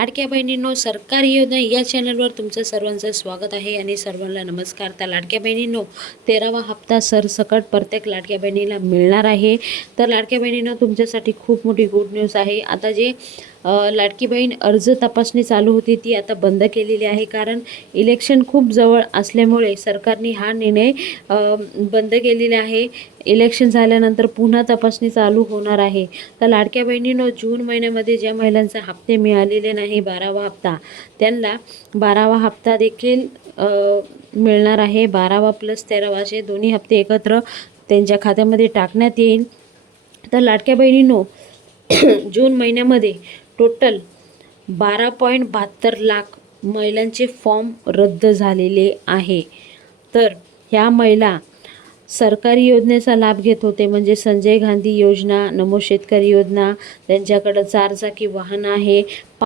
लाडक्या बहिणींनो, सरकारी योजना या चॅनलवर तुमचं सर्वांचं स्वागत आहे आणि सर्वांना नमस्कार. तर लाडक्या बहिणींनो, 13वा हप्ता सरसकट प्रत्येक लाडक्या बहिणीला मिळणार आहे. तर लाडक्या बहिणींनो, तुमच्यासाठी खूप मोठी गुड न्यूज आहे. आता जे लाडकी बहीण अर्ज तपासणी चालू होती ती आता बंद केलेली आहे, कारण इलेक्शन खूप जवळ असल्यामुळे सरकारने हा निर्णय बंद केलेला आहे. इलेक्शन झाल्यानंतर पुन्हा तपासणी चालू होणार आहे. तर लाडक्या बहिणींनो, जून महिन्यामध्ये ज्या महिलांचे हप्ते मिळालेले नाही 12वा हप्ता, त्यांना 12वा हप्ता देखील मिळणार आहे. 12वा प्लस 13वा असे दोन्ही हप्ते एकत्र त्यांच्या खात्यामध्ये टाकण्यात येईल. तर लाडक्या बहिणींनो, जून महिन्यामध्ये टोटल 12.72 लाख महिलांचे फॉर्म रद्द झालेले आहे. तर ह्या महिला सरकारी योजनेचा लाभ घेत होते, म्हणजे संजय गांधी योजना, नमो शेतकरी योजना, त्यांच्याकडं 4 चाकी वाहन आहे,